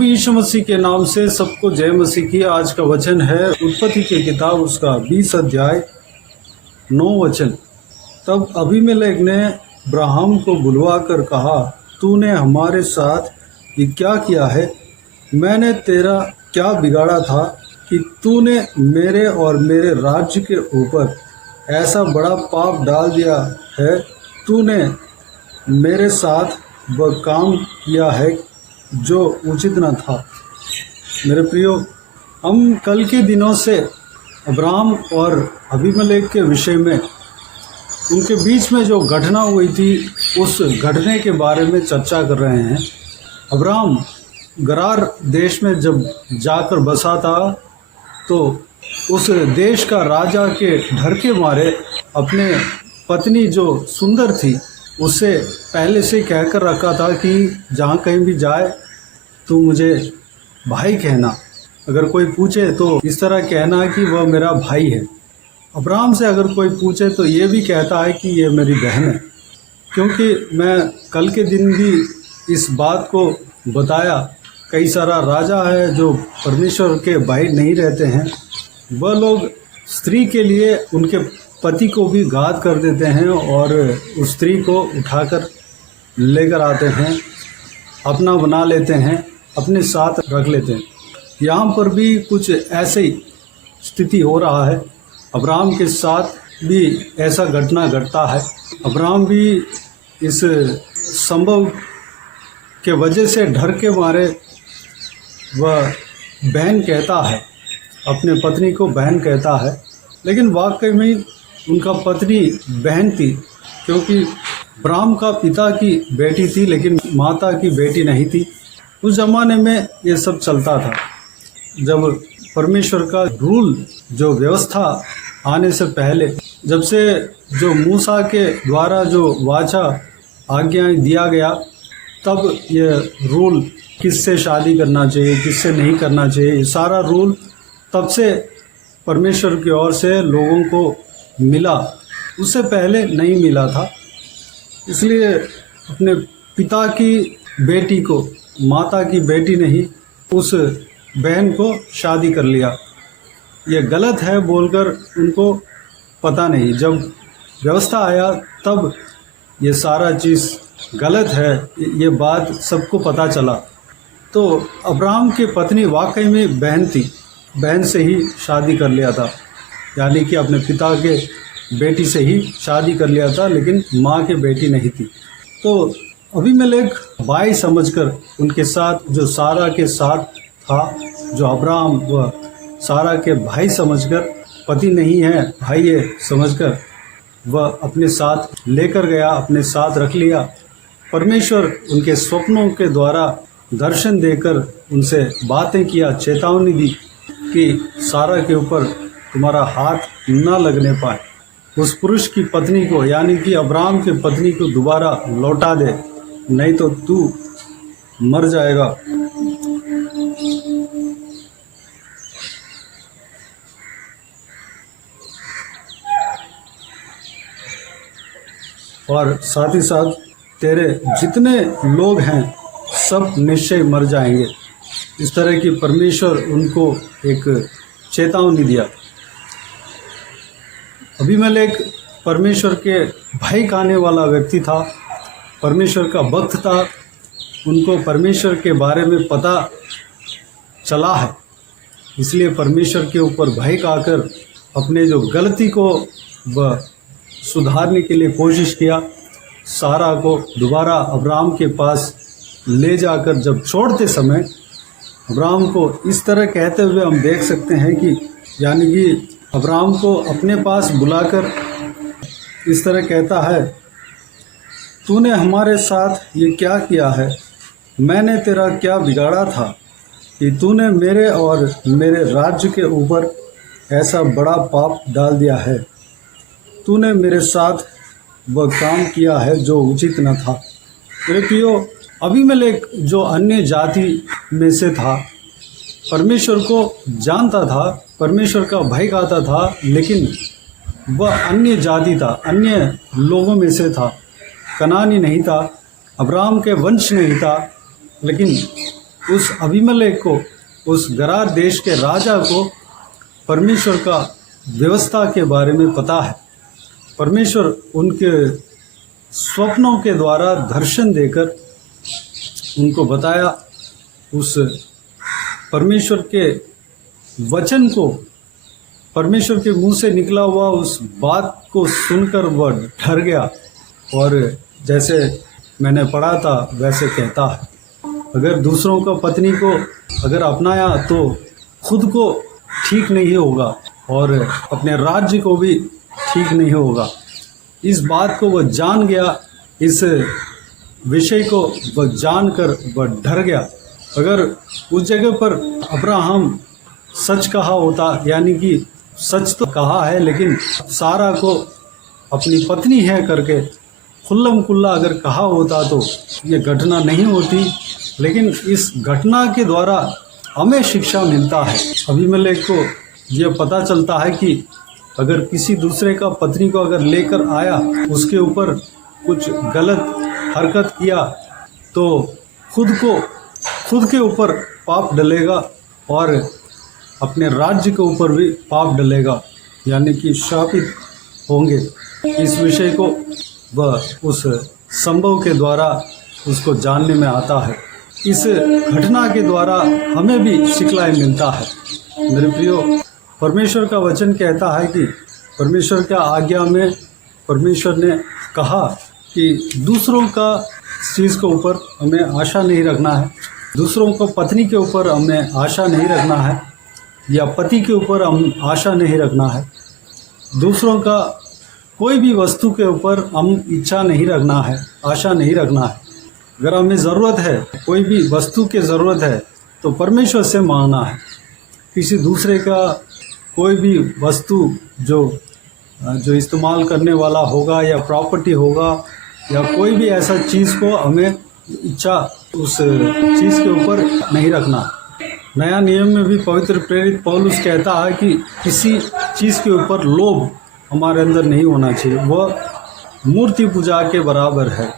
प्रभु यीशु मसीह के नाम से सबको जय मसीह की। आज का वचन है उत्पत्ति की किताब उसका 20 अध्याय 9 वचन। तब अबीमेलेक ने अब्राहम को बुलवा कर कहा, तूने हमारे साथ ये क्या किया है? मैंने तेरा क्या बिगाड़ा था कि तूने मेरे और मेरे राज्य के ऊपर ऐसा बड़ा पाप डाल दिया है? तूने मेरे साथ वह काम किया है जो उचित न था। मेरे प्रियो, हम कल के दिनों से अब्राहम और अबीमेलेक के विषय में, उनके बीच में जो घटना हुई थी उस घटने के बारे में चर्चा कर रहे हैं। अब्राहम गरार देश में जब जाकर बसा था तो उस देश का राजा के डर के मारे अपने पत्नी जो सुंदर थी उससे पहले से कह कर रखा था कि जहाँ कहीं भी जाए तो मुझे भाई कहना, अगर कोई पूछे तो इस तरह कहना कि वह मेरा भाई है। अब्राहम से अगर कोई पूछे तो ये भी कहता है कि ये मेरी बहन है। क्योंकि मैं कल के दिन भी इस बात को बताया, कई सारा राजा है जो परमेश्वर के भाई नहीं रहते हैं, वह लोग स्त्री के लिए उनके पति को भी घात कर देते हैं और उस स्त्री को उठाकर लेकर आते हैं, अपना बना लेते हैं, अपने साथ रख लेते हैं। यहाँ पर भी कुछ ऐसी स्थिति हो रहा है। अब्राहम के साथ भी ऐसा घटना घटता है। अब्राहम भी इस संभव के वजह से डर के मारे वह बहन कहता है, अपने पत्नी को बहन कहता है, लेकिन वाकई में उनका पत्नी बहन थी, क्योंकि अब्राहम का पिता की बेटी थी लेकिन माता की बेटी नहीं थी। उस ज़माने में ये सब चलता था। जब परमेश्वर का रूल, जो व्यवस्था आने से पहले, जब से जो मूसा के द्वारा जो वाचा आज्ञाएं दिया गया, तब ये रूल किससे शादी करना चाहिए, किससे नहीं करना चाहिए, सारा रूल तब से परमेश्वर की ओर से लोगों को मिला, उससे पहले नहीं मिला था। इसलिए अपने पिता की बेटी को, माता की बेटी नहीं, उस बहन को शादी कर लिया। ये गलत है बोलकर उनको पता नहीं, जब व्यवस्था आया तब ये सारा चीज़ गलत है, ये बात सबको पता चला। तो अब्राहम की पत्नी वाकई में बहन थी, बहन से ही शादी कर लिया था, यानी कि अपने पिता के बेटी से ही शादी कर लिया था, लेकिन माँ के बेटी नहीं थी। तो अबीमेलेक भाई समझकर उनके साथ, जो सारा के साथ था, जो अब्राहम व सारा के भाई समझकर, पति नहीं है भाई है समझकर, वह अपने साथ लेकर गया, अपने साथ रख लिया। परमेश्वर उनके स्वप्नों के द्वारा दर्शन देकर उनसे बातें किया, चेतावनी दी कि सारा के ऊपर तुम्हारा हाथ न लगने पाए। उस पुरुष की पत्नी को, यानी कि अब्राहम की पत्नी को दोबारा लौटा दे, नहीं तो तू मर जाएगा। और साथ ही साथ तेरे जितने लोग हैं सब निश्चय मर जाएंगे। इस तरह की परमेश्वर उनको एक चेतावनी दिया। अबीमेलेक परमेश्वर के भय खाने वाला व्यक्ति था, परमेश्वर का भक्त था, उनको परमेश्वर के बारे में पता चला है, इसलिए परमेश्वर के ऊपर भय खाकर अपने जो गलती को वह सुधारने के लिए कोशिश किया। सारा को दोबारा अब्राहम के पास ले जाकर जब छोड़ते समय अब्राहम को इस तरह कहते हुए हम देख सकते हैं कि, यानी कि अब्राहम को अपने पास बुलाकर इस तरह कहता है, तूने हमारे साथ ये क्या किया है? मैंने तेरा क्या बिगाड़ा था कि तूने मेरे और मेरे राज्य के ऊपर ऐसा बड़ा पाप डाल दिया है? तूने मेरे साथ वह काम किया है जो उचित न था। मेरे प्रियो, अबीमेलेक जो अन्य जाति में से था, परमेश्वर को जानता था, परमेश्वर का भय खाता था, लेकिन वह अन्य जाति था, अन्य लोगों में से था, कनानी नहीं था, अब्राहम के वंश नहीं था, लेकिन उस अबीमेलेक को, उस गरार देश के राजा को परमेश्वर का व्यवस्था के बारे में पता है। परमेश्वर उनके स्वप्नों के द्वारा दर्शन देकर उनको बताया। उस परमेश्वर के वचन को, परमेश्वर के मुंह से निकला हुआ उस बात को सुनकर वह डर गया और जैसे मैंने पढ़ा था वैसे कहता है, अगर दूसरों का पत्नी को अगर अपनाया तो खुद को ठीक नहीं होगा और अपने राज्य को भी ठीक नहीं होगा। इस बात को वह जान गया, इस विषय को वह जानकर वह डर गया। अगर उस जगह पर अब्राहम सच कहा होता, यानी कि सच तो कहा है लेकिन सारा को अपनी पत्नी है करके खुल्लम खुल्ला अगर कहा होता तो ये घटना नहीं होती। लेकिन इस घटना के द्वारा हमें शिक्षा मिलता है। अबीमेलेक को ये पता चलता है कि अगर किसी दूसरे का पत्नी को अगर लेकर आया, उसके ऊपर कुछ गलत हरकत किया तो खुद के ऊपर पाप डलेगा और अपने राज्य के ऊपर भी पाप डलेगा, यानी कि शापित होंगे। इस विषय को वह उस संभव के द्वारा उसको जानने में आता है। इस घटना के द्वारा हमें भी सिखलाई मिलता है। मेरे प्रियो, परमेश्वर का वचन कहता है कि परमेश्वर के आज्ञा में परमेश्वर ने कहा कि दूसरों का चीज़ के ऊपर हमें आशा नहीं रखना है, दूसरों को पत्नी के ऊपर हमें आशा नहीं रखना है, या पति के ऊपर हम आशा नहीं रखना है, दूसरों का कोई भी वस्तु के ऊपर हम इच्छा नहीं रखना है, आशा नहीं रखना है। अगर हमें ज़रूरत है, कोई भी वस्तु की ज़रूरत है तो परमेश्वर से मांगना है। किसी दूसरे का कोई भी वस्तु जो इस्तेमाल करने वाला होगा या प्रॉपर्टी होगा या कोई भी ऐसा चीज़ को हमें इच्छा उस चीज़ के ऊपर नहीं रखना। नया नियम में भी पवित्र प्रेरित पौलुस कहता है कि किसी चीज़ के ऊपर लोभ हमारे अंदर नहीं होना चाहिए, वह मूर्ति पूजा के बराबर है।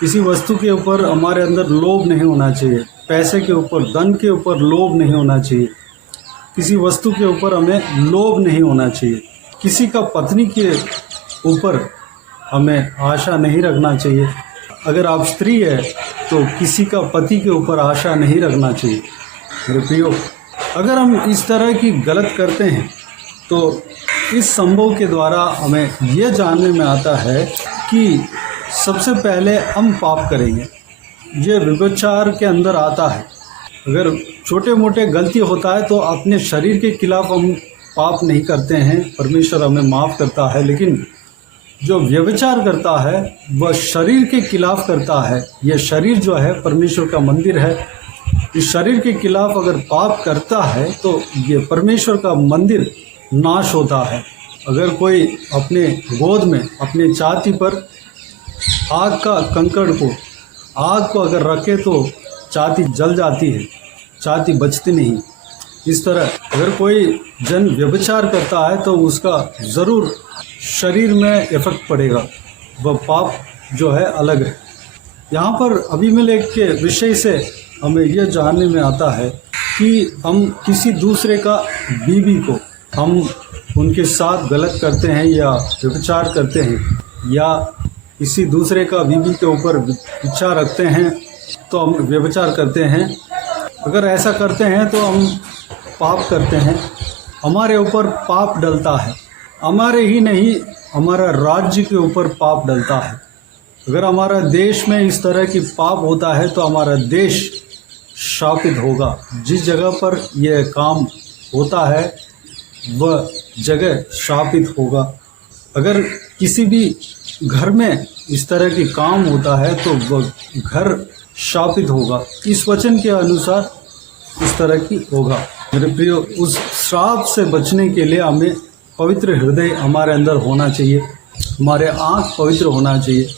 किसी वस्तु के ऊपर हमारे अंदर लोभ नहीं होना चाहिए, पैसे के ऊपर, धन के ऊपर लोभ नहीं होना चाहिए, किसी वस्तु के ऊपर हमें लोभ नहीं होना चाहिए, किसी का पत्नी के ऊपर हमें आशा नहीं रखना चाहिए। अगर आप स्त्री है तो किसी का पति के ऊपर आशा नहीं रखना चाहिए। मेरे प्रियो, अगर हम इस तरह की गलत करते हैं तो इस संभव के द्वारा हमें यह जानने में आता है कि सबसे पहले हम पाप करेंगे। ये व्यभिचार के अंदर आता है। अगर छोटे मोटे गलती होता है तो अपने शरीर के खिलाफ हम पाप नहीं करते हैं, परमेश्वर हमें माफ़ करता है। लेकिन जो व्यभिचार करता है वह शरीर के खिलाफ करता है। यह शरीर जो है परमेश्वर का मंदिर है। इस शरीर के खिलाफ अगर पाप करता है तो ये परमेश्वर का मंदिर नाश होता है। अगर कोई अपने गोद में, अपने छाती पर आग का कंकड़ को, आग को अगर रखे तो छाती जल जाती है, छाती बचती नहीं। इस तरह अगर कोई जन व्यभिचार करता है तो उसका ज़रूर शरीर में इफेक्ट पड़ेगा, वह पाप जो है अलग है। यहाँ पर अबीमेलेक के विषय से हमें यह जानने में आता है कि हम किसी दूसरे का बीवी को हम उनके साथ गलत करते हैं या व्यभिचार करते हैं, या किसी दूसरे का बीवी के ऊपर इच्छा रखते हैं तो हम व्यभिचार करते हैं। अगर ऐसा करते हैं तो हम पाप करते हैं, हमारे ऊपर पाप डलता है। हमारे ही नहीं, हमारा राज्य के ऊपर पाप डलता है। अगर हमारा देश में इस तरह की पाप होता है तो हमारा देश शापित होगा। जिस जगह पर यह काम होता है वह जगह शापित होगा। अगर किसी भी घर में इस तरह की काम होता है तो वह घर शापित होगा। इस वचन के अनुसार इस तरह की होगा। मेरे प्रियो, उस श्राप से बचने के लिए हमें पवित्र हृदय हमारे अंदर होना चाहिए, हमारे आँख पवित्र होना चाहिए।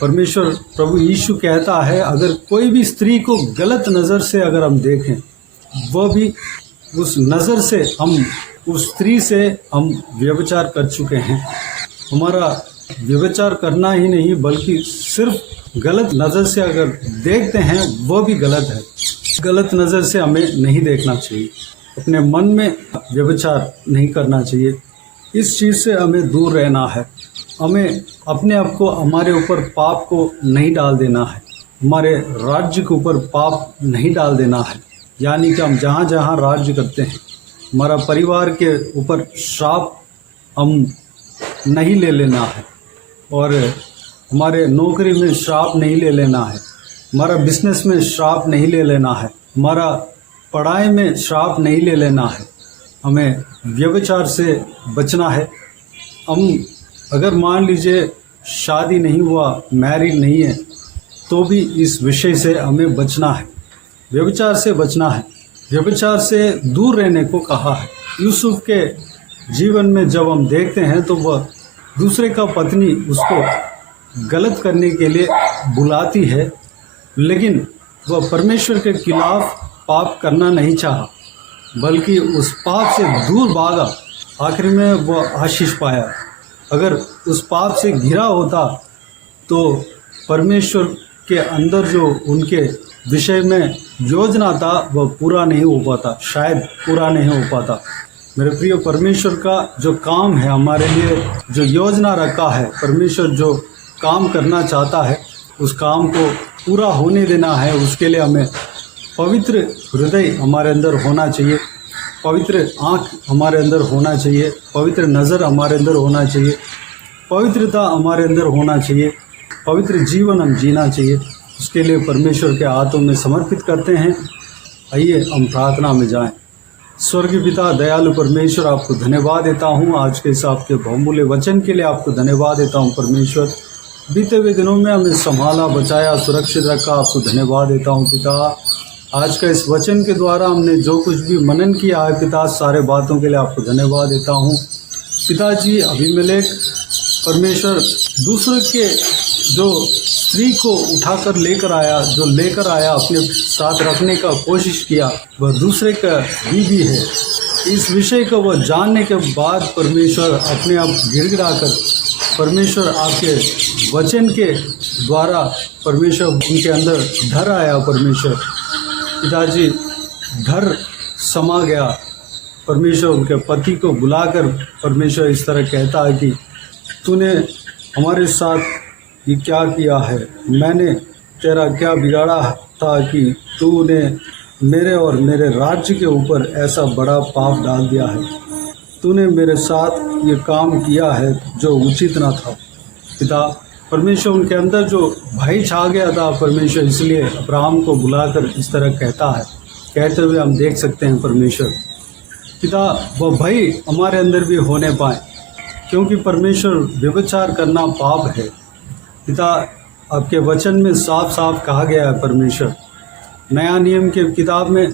परमेश्वर प्रभु यीशु कहता है, अगर कोई भी स्त्री को गलत नज़र से अगर हम देखें, वह भी उस नज़र से हम उस स्त्री से हम व्यभिचार कर चुके हैं। हमारा व्यभिचार करना ही नहीं बल्कि सिर्फ गलत नज़र से अगर देखते हैं वह भी गलत है। गलत नज़र से हमें नहीं देखना चाहिए, अपने मन में व्यभिचार नहीं करना चाहिए। इस चीज़ से हमें दूर रहना है। हमें अपने आप को, हमारे ऊपर पाप को नहीं डाल देना है, हमारे राज्य के ऊपर पाप नहीं डाल देना है। यानी कि हम जहाँ जहाँ राज्य करते हैं, हमारा परिवार के ऊपर श्राप हम नहीं ले लेना है, और हमारे नौकरी में श्राप नहीं ले लेना है, हमारा बिजनेस में श्राप नहीं ले लेना है, हमारा पढ़ाई में श्राप नहीं ले लेना है। हमें व्यभिचार से बचना है। हम अगर मान लीजिए शादी नहीं हुआ, मैरिड नहीं है, तो भी इस विषय से हमें बचना है, व्यभिचार से बचना है, व्यभिचार से दूर रहने को कहा है। यूसुफ के जीवन में जब हम देखते हैं तो वह दूसरे का पत्नी उसको गलत करने के लिए बुलाती है, लेकिन वह परमेश्वर के खिलाफ पाप करना नहीं चाहा, बल्कि उस पाप से दूर भागा। आखिर में वह आशीष पाया। अगर उस पाप से घिरा होता तो परमेश्वर के अंदर जो उनके विषय में योजना था वह पूरा नहीं हो पाता, शायद पूरा नहीं हो पाता। मेरे प्रिय, परमेश्वर का जो काम है हमारे लिए, जो योजना रखा है, परमेश्वर जो काम करना चाहता है, उस काम को पूरा होने देना है। उसके लिए हमें पवित्र हृदय हमारे अंदर होना चाहिए, पवित्र आँख हमारे अंदर होना चाहिए, पवित्र नज़र हमारे अंदर होना चाहिए, पवित्रता हमारे अंदर होना चाहिए, पवित्र जीवन हम जीना चाहिए। उसके लिए परमेश्वर के हाथों में समर्पित करते हैं। आइए हम प्रार्थना में जाएं। स्वर्गीय पिता, दयालु परमेश्वर, आपको धन्यवाद देता हूँ आज के इस आपके बहुमूल्य वचन के लिए। आपको धन्यवाद देता हूँ परमेश्वर, बीते हुए दिनों में हमें संभाला, बचाया, सुरक्षित रखा। आपको धन्यवाद देता हूँ पिता। आज का इस वचन के द्वारा हमने जो कुछ भी मनन किया है पिता, सारे बातों के लिए आपको धन्यवाद देता हूँ पिताजी। अबीमेलेक परमेश्वर दूसरे के जो स्त्री को उठाकर लेकर आया, जो लेकर आया अपने साथ रखने का कोशिश किया, वह दूसरे का बीवी है। इस विषय को वह जानने के बाद परमेश्वर अपने आप गिड़गिड़ा कर परमेश्वर आपके वचन के द्वारा परमेश्वर उनके अंदर डर आया। परमेश्वर पिताजी डर समा गया। परमेश्वर उनके पति को बुलाकर परमेश्वर इस तरह कहता है कि तूने हमारे साथ ये क्या किया है, मैंने तेरा क्या बिगाड़ा था कि तूने मेरे और मेरे राज्य के ऊपर ऐसा बड़ा पाप डाल दिया है। तूने मेरे साथ ये काम किया है जो उचित ना था। पिता परमेश्वर उनके अंदर जो भय छा गया था परमेश्वर, इसलिए अब्राहम को बुलाकर इस तरह कहता है, कहते हुए हम देख सकते हैं परमेश्वर पिता वह भय हमारे अंदर भी होने पाए, क्योंकि परमेश्वर व्यभिचार करना पाप है। पिता आपके वचन में साफ साफ कहा गया है परमेश्वर, नया नियम के किताब में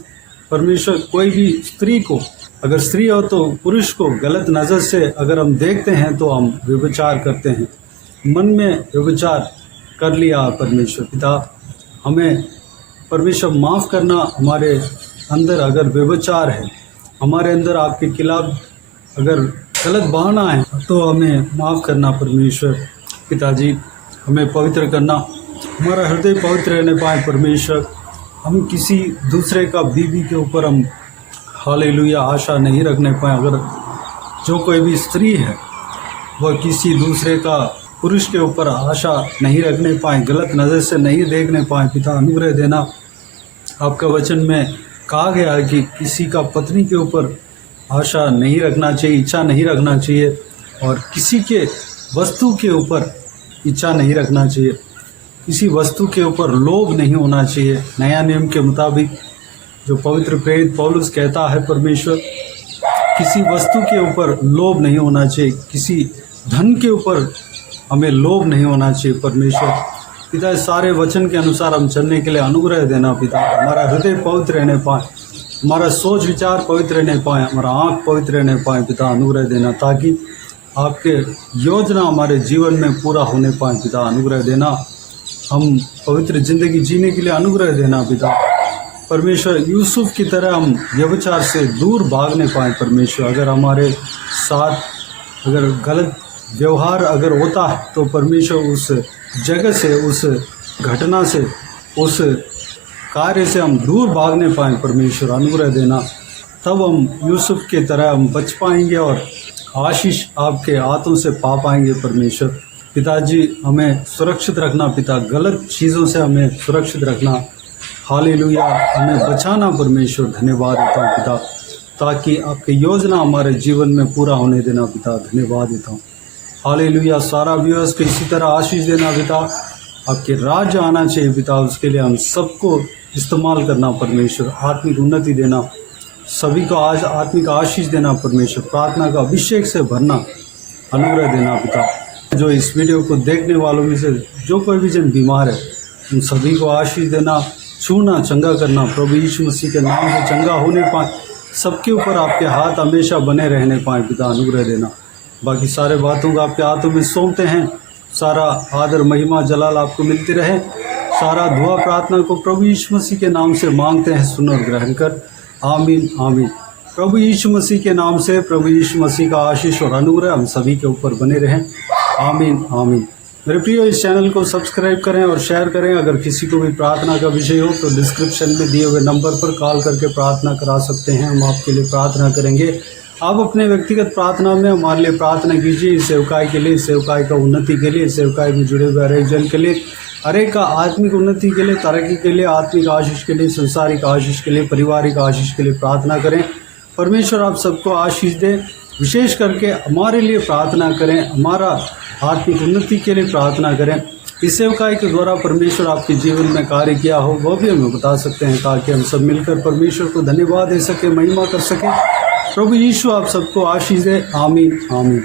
परमेश्वर कोई भी स्त्री को, अगर स्त्री हो तो पुरुष को गलत नज़र से अगर हम देखते हैं तो हम व्यभिचार करते हैं, मन में व्यभिचार कर लिया। परमेश्वर पिता हमें परमेश्वर माफ़ करना। हमारे अंदर अगर व्यभिचार है, हमारे अंदर आपके खिलाफ अगर गलत बहाना है तो हमें माफ़ करना परमेश्वर पिताजी। हमें पवित्र करना, हमारा हृदय पवित्र रहने पाए परमेश्वर। हम किसी दूसरे का बीवी के ऊपर हम हालेलुया आशा नहीं रखने पाए। अगर जो कोई भी स्त्री है वह किसी दूसरे का पुरुष के ऊपर आशा नहीं रखने पाए, गलत नज़र से नहीं देखने पाए। पिता अनुग्रह देना। आपका वचन में कहा गया है कि किसी का पत्नी के ऊपर आशा नहीं रखना चाहिए, इच्छा नहीं रखना चाहिए, और किसी के वस्तु के ऊपर इच्छा नहीं रखना चाहिए, किसी वस्तु के ऊपर लोभ नहीं होना चाहिए। नया नियम के मुताबिक जो पवित्र प्रेरित पौलुस कहता है परमेश्वर, किसी वस्तु के ऊपर लोभ नहीं होना चाहिए, किसी धन के ऊपर हमें लोभ नहीं होना चाहिए परमेश्वर पिता। सारे वचन के अनुसार हम चलने के लिए अनुग्रह देना पिता। हमारा हृदय पवित्र रहने पाए, हमारा सोच विचार पवित्र रहने पाए, हमारा आँख पवित्र रहने पाए पिता। अनुग्रह देना ताकि आपके योजना हमारे जीवन में पूरा होने पाए पिता। अनुग्रह देना। हम पवित्र जिंदगी जीने के लिए अनुग्रह देना पिता। परमेश्वर यूसुफ की तरह हम व्यभिचार से दूर भागने पाए परमेश्वर। अगर हमारे साथ अगर गलत व्यवहार अगर होता है तो परमेश्वर उस जगह से, उस घटना से, उस कार्य से हम दूर भागने पाएँ परमेश्वर अनुग्रह देना। तब हम यूसुफ के तरह हम बच पाएंगे और आशीष आपके हाथों से पा पाएंगे परमेश्वर। पिताजी हमें सुरक्षित रखना, पिता गलत चीज़ों से हमें सुरक्षित रखना। हालेलुया, हमें बचाना परमेश्वर। धन्यवाद देता हूँ पिता, ताकि आपकी योजना हमारे जीवन में पूरा होने देना पिता। धन्यवाद देता हूँ। हालेलुया, सारा व्यूअर्स को इसी तरह आशीष देना पिता। आपके राज्य आना चाहिए पिता, उसके लिए हम सबको इस्तेमाल करना परमेश्वर। आत्मिक उन्नति देना, सभी को आज आत्मिक आशीष देना परमेश्वर। प्रार्थना का अभिषेक से भरना, अनुग्रह देना पिता। जो इस वीडियो को देखने वालों में से जो कोई भी जन बीमार है, उन सभी को आशीष देना, छूना, चंगा करना। प्रभु यीशु मसीह के नाम से चंगा होने पाए, सबके ऊपर आपके हाथ हमेशा बने रहने पाए पिता। अनुग्रह देना। बाकी सारे बातों को आपके हाथों में सौंपते हैं। सारा आदर, महिमा, जलाल आपको मिलती रहे। सारा दुआ प्रार्थना को प्रभु यीशु मसीह के नाम से मांगते हैं, सुन और ग्रहण कर। आमीन आमीन। प्रभु यीशु मसीह के नाम से प्रभु यीशु मसीह का आशीष और अनुग्रह हम सभी के ऊपर बने रहें। आमीन आमीन। मेरे प्रियो, इस चैनल को सब्सक्राइब करें और शेयर करें। अगर किसी को भी प्रार्थना का विषय हो तो डिस्क्रिप्शन में दिए हुए नंबर पर कॉल करके प्रार्थना करा सकते हैं। हम आपके लिए प्रार्थना करेंगे। आप अपने व्यक्तिगत प्रार्थना में हमारे लिए प्रार्थना कीजिए, इस सेवकाई के लिए, सेवकाई का उन्नति के लिए, सेवकाई में जुड़े हुए हरेक जन के लिए, हरेक का आत्मिक उन्नति के लिए, तरक्की के लिए, आत्मिक आशीष के लिए, संसारिक आशीष के लिए, पारिवारिक आशीष के लिए प्रार्थना करें। परमेश्वर आप सबको आशीष दे। विशेष करके हमारे लिए प्रार्थना करें, हमारा आत्मिक उन्नति के लिए प्रार्थना करें। इस सेवकाई के द्वारा परमेश्वर आपके जीवन में कार्य किया हो वह भी हमें बता सकते हैं, ताकि हम सब मिलकर परमेश्वर को धन्यवाद दे सके, महिमा कर सके। प्रभु यीशु आप सबको आशीष दे। आमीन आमीन।